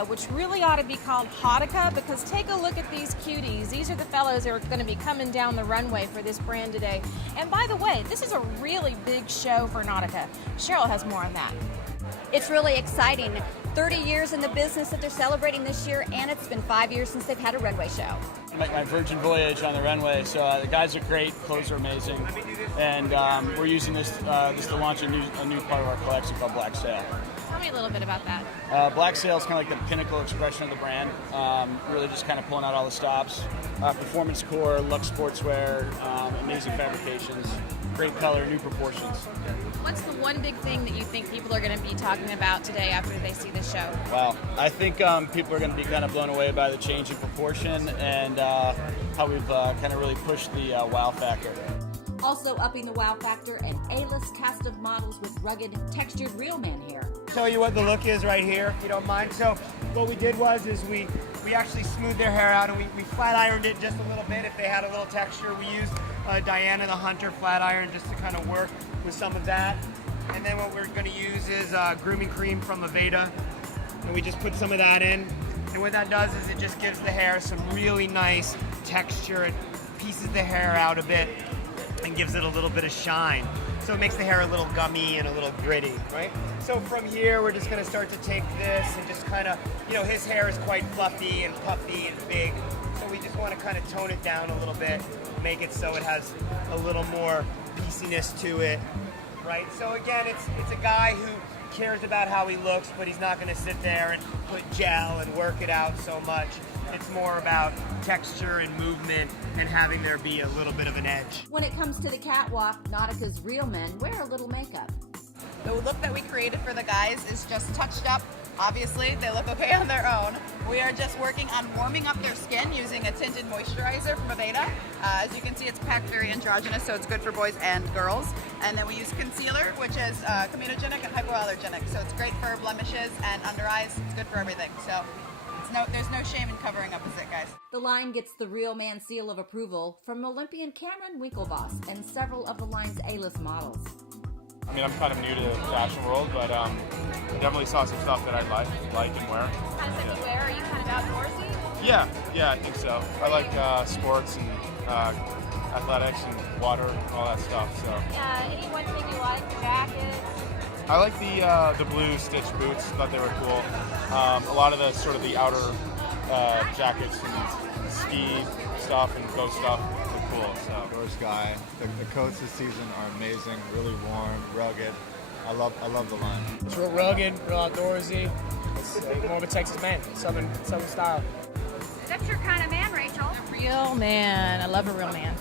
Nautica, which really ought to be called Nautica, because take a look at these cuties. These are the fellows that are going to be coming down the runway for this brand today. And by the way, this is a really big show for Nautica. Cheryl has more on that. It's really exciting. 30 years in the business that they're celebrating this year, and it's been 5 years since they've had a runway show. My virgin voyage on the runway, so the guys are great, clothes are amazing, and we're using this to launch a new part of our collection called Black Sail. Tell me a little bit about that. Black Sail is kind of like the pinnacle expression of the brand, really just kind of pulling out all the stops. Performance core, luxe sportswear, amazing fabrications, great color, new proportions. What's the one big thing that you think people are going to be talking about today after they see this show? Wow, I think people are going to be kind of blown away by the change in proportion and how we've kind of really pushed the wow factor. Also upping the wow factor, an A-list cast of models with rugged, textured real man hair. Show you what the look is right here, if you don't mind. So what we did is we actually smoothed their hair out, and we flat ironed it just a little bit. If they had a little texture, we used Diana the Hunter flat iron just to kind of work with some of that. And then what we're going to use is grooming cream from Aveda, and we just put some of that in. And what that does is it just gives the hair some really nice texture. It pieces the hair out a bit and gives it a little bit of shine. So it makes the hair a little gummy and a little gritty, right? So from here, we're just gonna start to take this and just kind of, his hair is quite fluffy and puffy and big. So we just wanna kind of tone it down a little bit, make it so it has a little more pieciness to it, right? So again, it's a guy who cares about how he looks, but he's not gonna sit there and put gel and work it out so much. It's more about texture and movement and having there be a little bit of an edge. When it comes to the catwalk, Nautica's real men wear a little makeup. The look that we created for the guys is just touched up. Obviously, they look okay on their own. We are just working on warming up their skin using a tinted moisturizer from Aveda. As you can see, it's packed very androgynous, so it's good for boys and girls. And then we use concealer, which is comedogenic and hypoallergenic. So it's great for blemishes and under eyes. It's good for everything. So there's no shame in covering up, is it, guys? The line gets the real man seal of approval from Olympian Cameron Winklevoss and several of the line's A-list models. I mean, I'm kind of new to the fashion world, but I definitely saw some stuff that I'd like and wear. Kind of stuff you wear? Are you kind of outdoorsy? Yeah, I think so. I like sports and athletics and water and all that stuff. So. Any one thing you like? Jackets? I like the blue stitch boots. Thought they were cool. A lot of the sort of the outer jackets and ski stuff and coat stuff look cool. So. Outdoors guy. The coats this season are amazing. Really warm, rugged. I love the line. It's real rugged, real outdoorsy. It's more of a Texas man, southern style. That's your kind of man, Rachel. Real man. I love a real man.